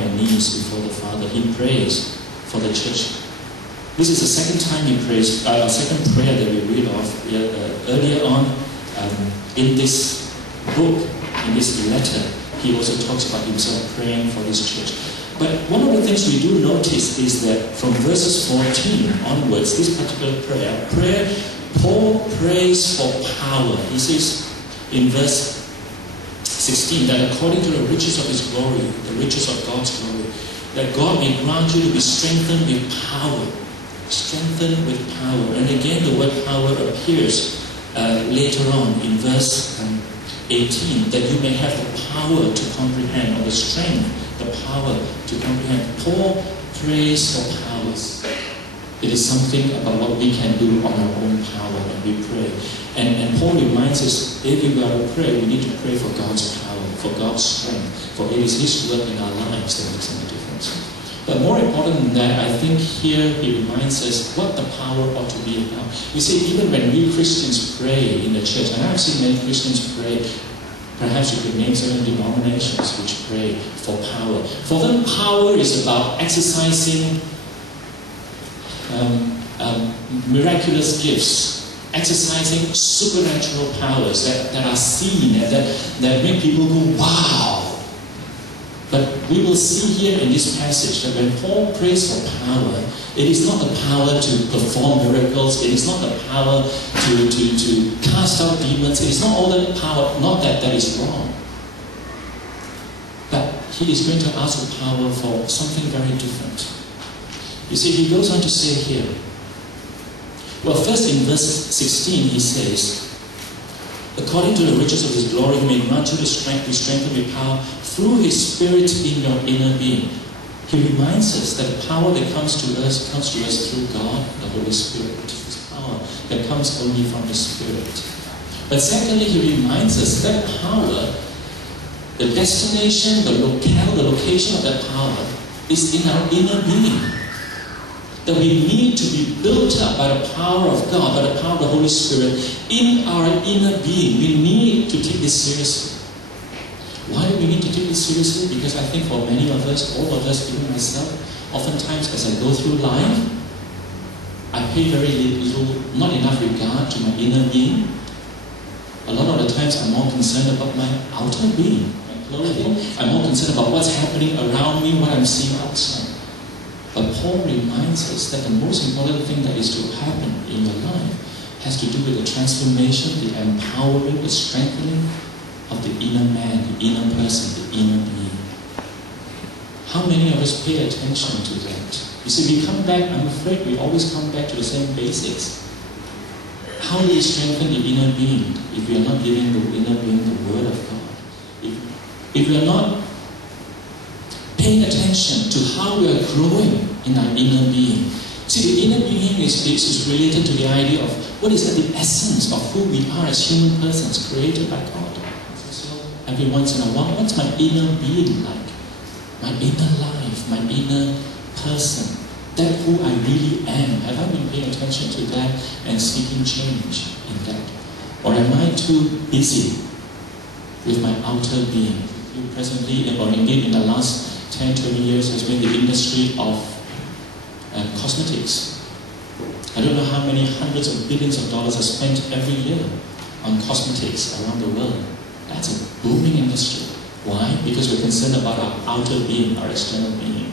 my knees before the Father. He prays for the church. This is the second time he prays, second prayer that we read of earlier on in this book, in this letter. He also talks about himself praying for this church. But one of the things we do notice is that from verses 14 onwards, this particular prayer, Paul prays for power. He says in verse 16 that according to the riches of his glory, the riches of God's glory, that God may grant you to be strengthened with power. Strengthened with power. And again the word power appears later on in verse 18, that you may have the power to comprehend, or the strength, the power to comprehend. Paul prays for powers. It is something about what we can do on our own power when we pray. And Paul reminds us, if we are to pray, we need to pray for God's power, for God's strength, for it is His work in our lives that makes a difference. But more important than that, I think here he reminds us what the power ought to be about. You see, even when we Christians pray in the church, and I've seen many Christians pray, perhaps you could name certain denominations which pray for power. For them, power is about exercising miraculous gifts, exercising supernatural powers that are seen and that make people go, wow! But we will see here in this passage that when Paul prays for power, it is not the power to perform miracles, it is not the power to cast out demons, it is not all that power, not that is wrong. But he is going to ask for power for something very different. You see, he goes on to say here, well, first in verse 16 he says, according to the riches of his glory, he may grant you to be strengthened with power through his Spirit in your inner being. He reminds us that the power that comes to us through God, the Holy Spirit. It's power that comes only from the Spirit. But secondly, he reminds us that power, the destination, the location of that power is in our inner being. That we need to be built up by the power of God, by the power of the Holy Spirit in our inner being. We need to take this seriously. Why do we need to take this seriously? Because I think for many of us, all of us, even myself, oftentimes as I go through life, I pay very little, not enough regard to my inner being. A lot of the times I'm more concerned about my outer being, my clothing. I'm more concerned about what's happening around me, what I'm seeing outside. But Paul reminds us that the most important thing that is to happen in your life has to do with the transformation, the empowering, the strengthening of the inner man, the inner person, the inner being. How many of us pay attention to that? You see, we come back, I'm afraid we always come back to the same basics. How do we strengthen the inner being if we are not giving the inner being the Word of God? If we are not paying attention to how we are growing in our inner being. See, the inner being is related to the idea of what is the essence of who we are as human persons created by God. So every once in a while, what's my inner being like? My inner life, my inner person, that who I really am. Have I been paying attention to that and seeking change in that? Or am I too busy with my outer being? Presently, or indeed in the last 10, 20 years, has been the industry of cosmetics. I don't know how many hundreds of billions of dollars are spent every year on cosmetics around the world. That's a booming industry. Why? Because we're concerned about our outer being, our external being.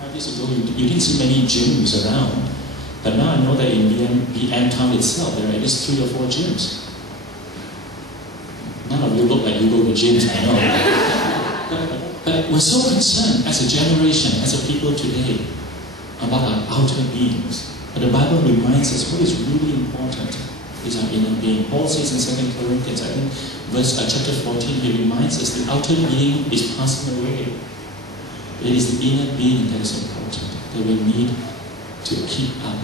5 years ago, you didn't see many gyms around, but now I know that in BM town itself, there are at least 3 or 4 gyms. None of you look like you go to gyms, I know. But we're so concerned as a generation, as a people today, about our outer beings. But the Bible reminds us what is really important is our inner being. Paul says in 2 Corinthians, I think, chapter 14, he reminds us the outer being is passing away. It is the inner being that is important, that we need to keep up.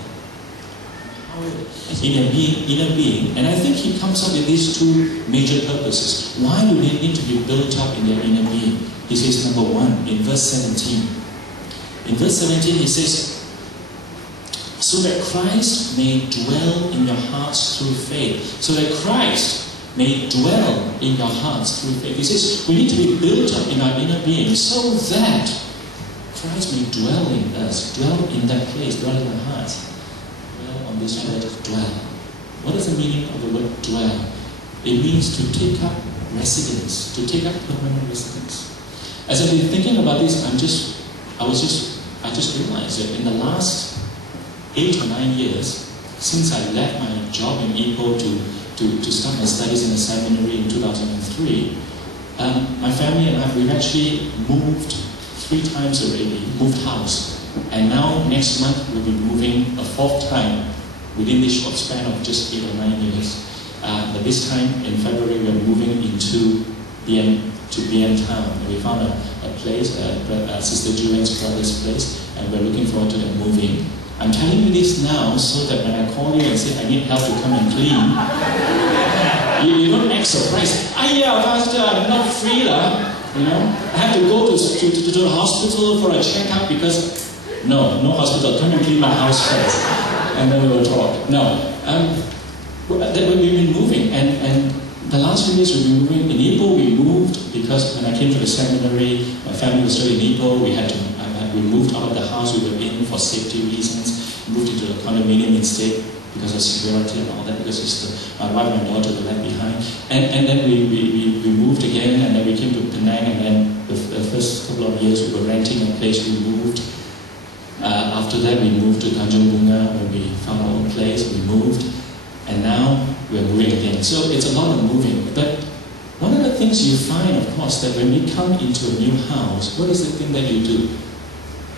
Inner being. And I think he comes up with these 2 major purposes. Why do they need to be built up in their inner being? He says, number 1, in verse 17. In verse 17 he says, so that Christ may dwell in your hearts through faith. So that Christ may dwell in your hearts through faith. He says we need to be built up in our inner being so that Christ may dwell in us, dwell in that place, dwell in our hearts. Dwell on this word, dwell. What is the meaning of the word dwell? It means to take up residence, to take up permanent residence. As I've been thinking about this, I just realized that in the last 8 or 9 years, since I left my job in Ipoh to start my studies in the seminary in 2003, my family and I, we've actually moved 3 times already, moved house. And now next month we'll be moving a 4th time within this short span of just 8 or 9 years. But this time in February we're moving into BM Town. And we found a place, Sister Julian's brother's place, and we're looking forward to them moving. I'm telling you this now so that when I call you and say I need help to come and clean, you don't act surprised. Yeah, Pastor, I'm not free lah. You know, I have to go to the hospital for a checkup because no hospital. Come and clean my house first, and then we will talk. No, we've been moving, and the last few years we've been moving. In Ipoh, we moved because when I came to the seminary, my family was still in Ipoh. We moved out of the house we were in for safety reasons. Moved into a condominium instead because of security and all that. Because my wife and daughter were left behind, and then we moved again, and then we came to Penang, and then the first couple of years we were renting a place. We moved. After that, we moved to Tanjung Bunga, where we found our own place. We moved, and now we're moving again. So it's a lot of moving. But one of the things you find, of course, that when we come into a new house, what is the thing that you do?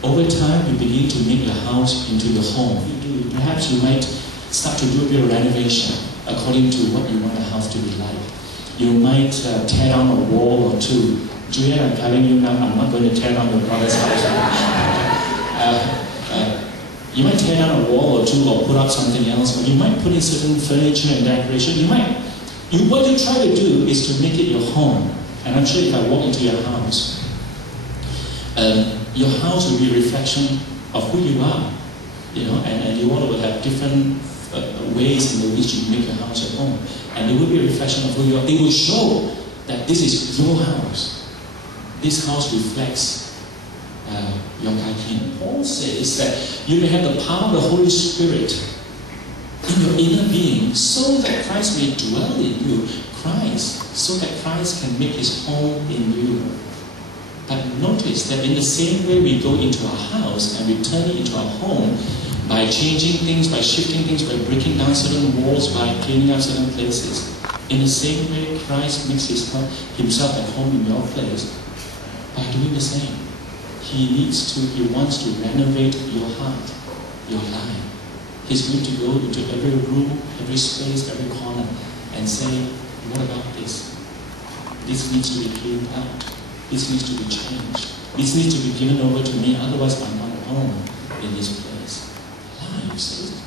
Over time, you begin to make your house into your home. Perhaps you might start to do a bit of renovation according to what you want the house to be like. You might tear down a wall or two. Julian, I'm telling you now, I'm not going to tear down your brother's house. You might tear down a wall or two or put up something else, or you might put in certain furniture and decoration. What you try to do is to make it your home. And I'm sure if I walk into your house will be a reflection of who you are, you know, and you all will have different ways in which you make your house at home, and it will be a reflection of who you are. It will show that this is your house. This house reflects your King. Paul says that you may have the power of the Holy Spirit in your inner being, so that Christ may dwell in you. So that Christ can make his home in you. But notice that in the same way we go into our house and we turn it into our home by changing things, by shifting things, by breaking down certain walls, by cleaning up certain places. In the same way Christ makes himself at home in your place by doing the same. He wants to renovate your heart, your life. He's going to go into every room, every space, every corner and say, what about this? This needs to be cleaned out. This needs to be changed. This needs to be given over to me, otherwise I'm not at home in this place. Lives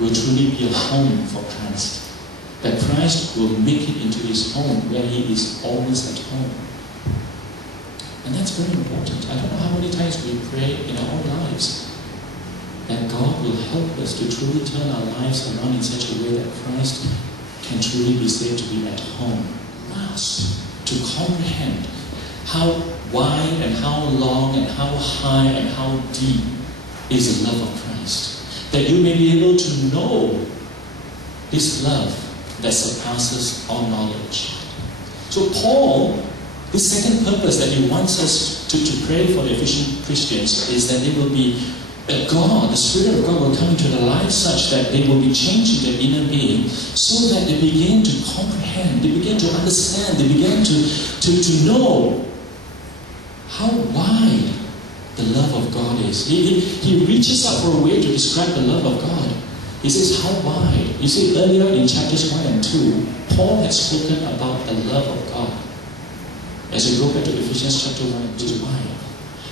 will truly be a home for Christ. That Christ will make it into his home where he is always at home. And that's very important. I don't know how many times we pray in our own lives that God will help us to truly turn our lives around in such a way that Christ can truly be said to be at home. Last, to comprehend how wide and how long and how high and how deep is the love of Christ. That you may be able to know this love that surpasses all knowledge. So Paul, the second purpose that he wants us to pray for the Ephesian Christians is that they will be, that God, the Spirit of God will come into their lives such that they will be changed in their inner being, so that they begin to comprehend, they begin to understand, they begin to know how wide the love of God is. He reaches out for a way to describe the love of God. He says, how wide? You see, earlier in chapters 1 and 2, Paul had spoken about the love of God. As we go back to Ephesians chapter 1 and 2, why?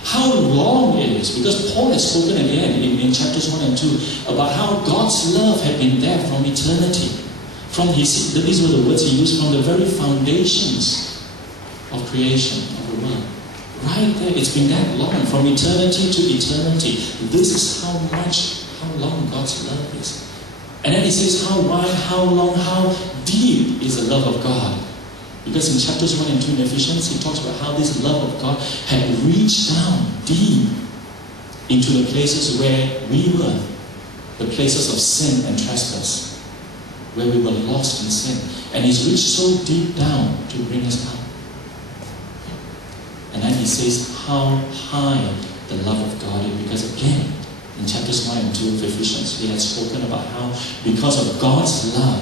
How long it is, because Paul has spoken again in chapters 1 and 2 about how God's love had been there from eternity. These were the words he used, from the very foundations of creation of the world. Right there, it's been that long, from eternity to eternity. This is how long God's love is. And then he says how wide, how long, how deep is the love of God. Because in chapters 1 and 2 in Ephesians, he talks about how this love of God had reached down deep into the places where we were, the places of sin and trespass, where we were lost in sin. And he's reached so deep down to bring us out. And then he says how high the love of God is, because again, in chapters 1 and 2 of Ephesians, he has spoken about how because of God's love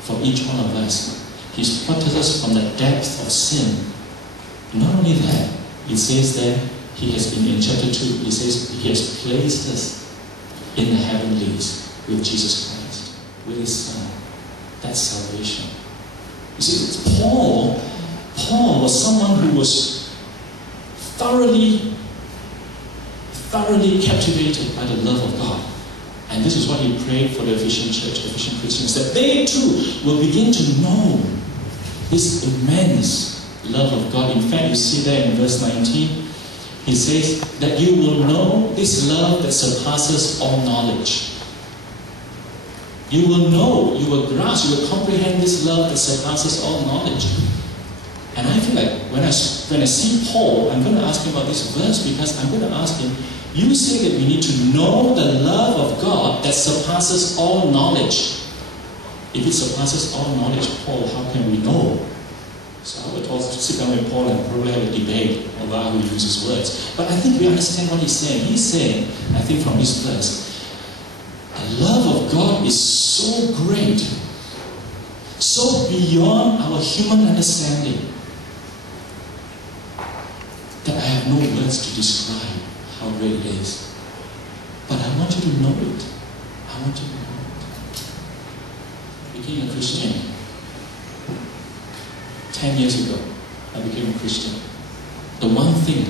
for each one of us, he's protected us from the depth of sin. Not only that, it says there, he has been in chapter 2, he says he has placed us in the heavenlies with Jesus Christ, with his Son. That's salvation. You see, Paul was someone who was thoroughly captivated by the love of God. And this is what he prayed for the Ephesian church, Ephesian Christians, that they too will begin to know this immense love of God. In fact, you see there in verse 19, he says that you will know this love that surpasses all knowledge. You will know, you will grasp, you will comprehend this love that surpasses all knowledge. And I feel like when I see Paul, I'm going to ask him about this verse, because I'm going to ask him, you say that we need to know the love of God that surpasses all knowledge. If it surpasses all knowledge, Paul, how can we know? So I would also sit down with Paul and probably have a debate over how he uses words. But I think we understand what he's saying. He's saying, I think from this verse, the love of God is so great, so beyond our human understanding, that I have no words to describe how great it is. But I want you to know it. I want you to know it. Became a Christian 10 years ago. I became a Christian. The one thing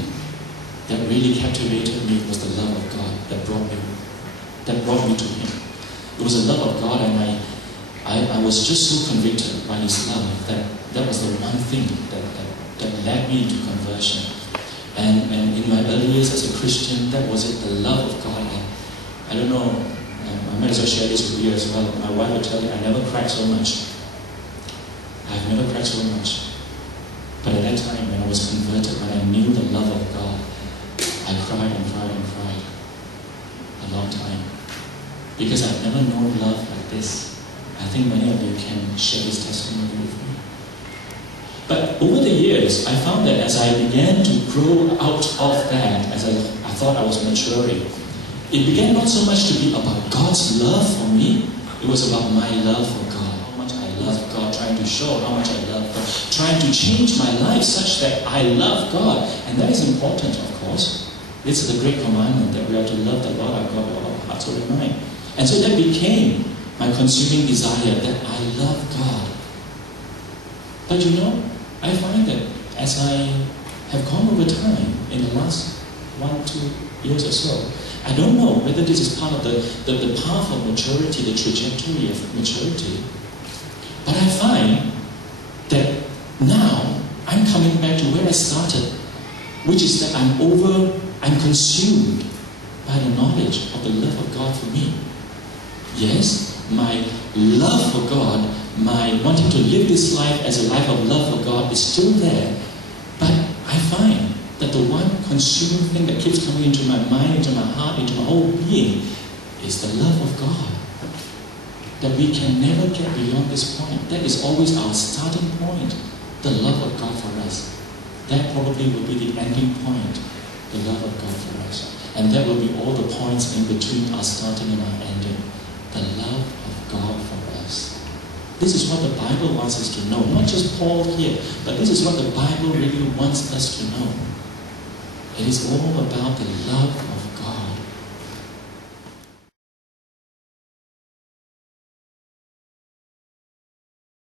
that really captivated me was the love of God that brought me to him. It was the love of God, and I was just so convicted by his love that was the one thing that led me into conversion. And in my early years as a Christian, that was it, the love of God. And I don't know, I might as well share this with you as well. My wife will tell you, I never cried so much. I've never cried so much. But at that time, when I was converted, when I knew the love of God, I cried and cried and cried a long time. Because I've never known love like this. I think many of you can share this testimony with me. But over the years, I found that as I began to grow out of that, as I thought I was maturing, it began not so much to be about God's love for me, it was about my love for God. How much I love God, trying to show how much I love God, trying to change my life such that I love God. And that is important, of course. This is the great commandment that we are to love the Lord our God with all our heart, soul, and mind. And so that became my consuming desire, that I love God. But you know, I find that as I have gone over time in the last 1-2 years or so, I don't know whether this is part of the path of maturity, the trajectory of maturity, but I find that now I'm coming back to where I started, which is that I'm consumed by the knowledge of the love of God for me. Yes, my love for God, my wanting to live this life as a life of love for God is still there, but I find that the one consuming thing that keeps coming into my mind, into my heart, into my whole being is the love of God. That we can never get beyond this point. That is always our starting point, the love of God for us. That probably will be the ending point, the love of God for us. And that will be all the points in between our starting and our ending, the love of God for us. This is what the Bible wants us to know. Not just Paul here, but this is what the Bible really wants us to know. It is all about the love